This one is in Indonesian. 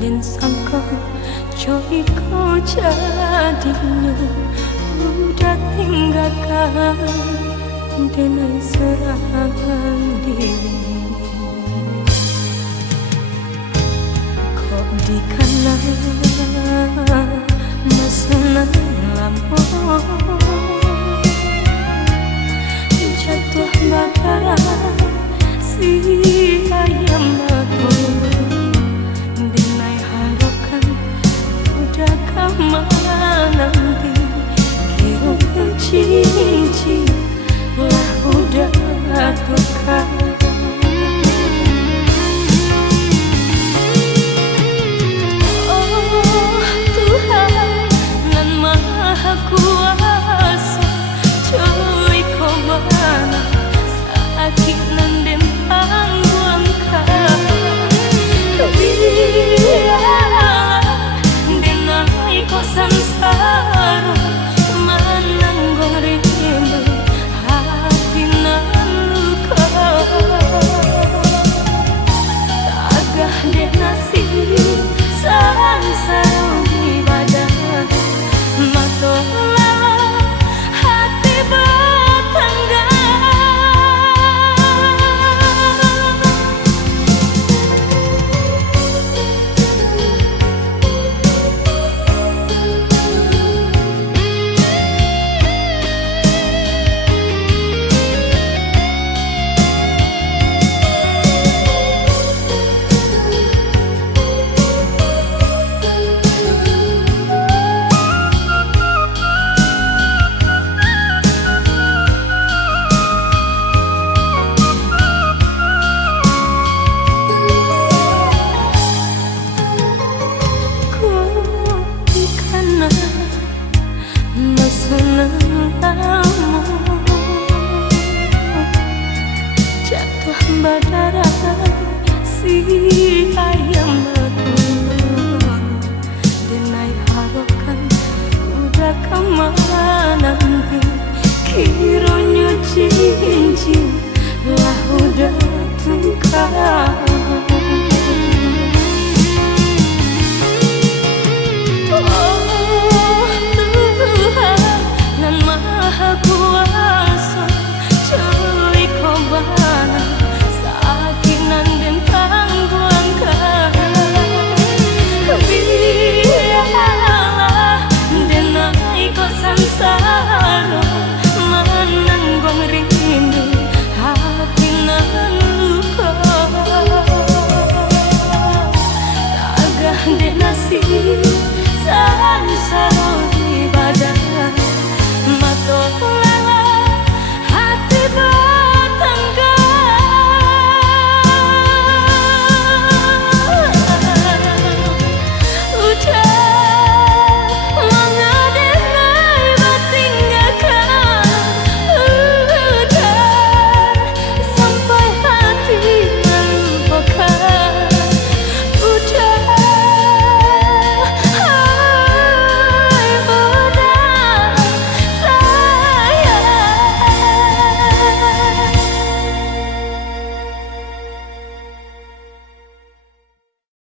dan sangka joy kau jadinya udah tinggalkan denai serang diri. Kok di kana masanan lama jatuh batara si ayam batu denai harapan udah kemana nanti kira cincin lah udah tukar. Oh Tuhan nan maha kuasa cuy kau mana sakit nan den tangguang biar denai kau sansara menanggung rindu hati nan luka agak denasi sang-sang ibadah matola hati bertangga. Jatuh badara si ayam batu denai harokan udah kemana nanti kiranya cinta